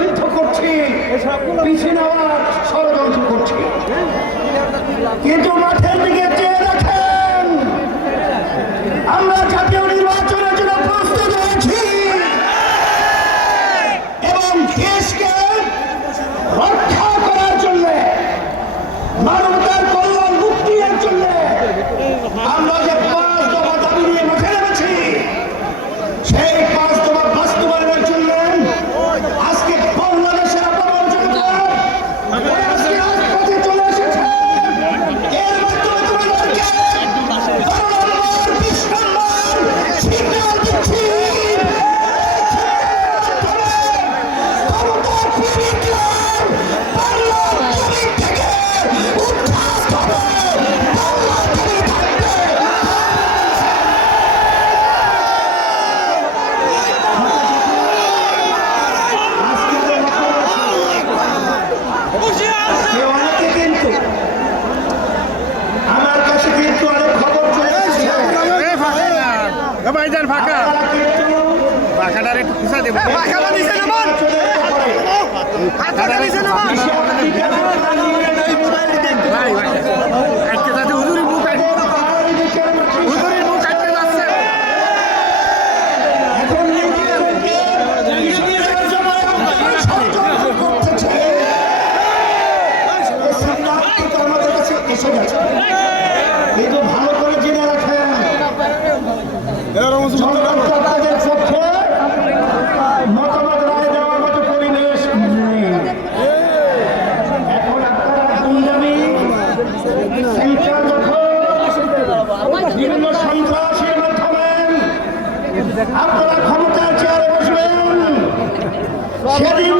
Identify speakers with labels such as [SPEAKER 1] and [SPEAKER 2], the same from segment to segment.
[SPEAKER 1] যুদ্ধ করছি। পিছিয়ে নেওয়ার ষড়যন্ত্র করছি। কিন্তু মাঠের দিকে
[SPEAKER 2] ভাইজান ফাঁকা ফাঁকাটার একটু খুঁজা দেবো
[SPEAKER 1] ফাঁকাটা নিচে নামান
[SPEAKER 2] ফাঁকাটা নামান ভাই ভাই আজকে যাতে হুজুরি আজকে যাচ্ছে
[SPEAKER 1] আপনারা ক্ষমতার চেয়ারে বসবেন। সেদিন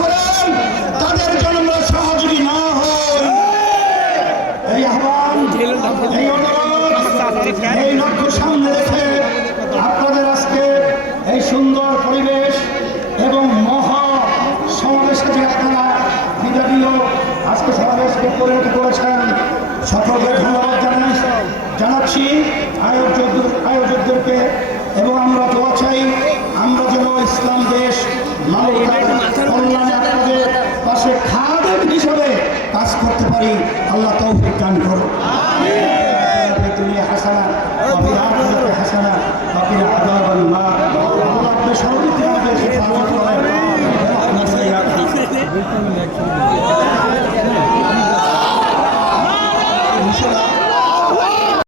[SPEAKER 1] করেন, তাদের জন্য আমরা সহযোগী না হই। এই আহ্বান, এই অনুরোধ, এই লক্ষ্য সামনে রেখে আপনাদের আজকে এই সুন্দর পরিবেশ এবং মহা সমাবেশে যে আপনারা বিদাবীয় আজকে সমাবেশকে পরিণত করেছেন সকলকে ধন্যবাদ জানাই জানাচ্ছি আয়োজক আয়োজকদেরকে এবং আমরা দোয়া চাই, আমরা যেন ইসলাম দেশ পাশে খাদেম হিসাবে কাজ করতে পারি। আল্লাহ তৌফিক দান করো দুনিয়া হাসানা অবিল আখিরাতে হাসানা অবিল আযাবান নার আল্লাহ আপনি সর্বক্ষণ আমাদের হেফাজত করেন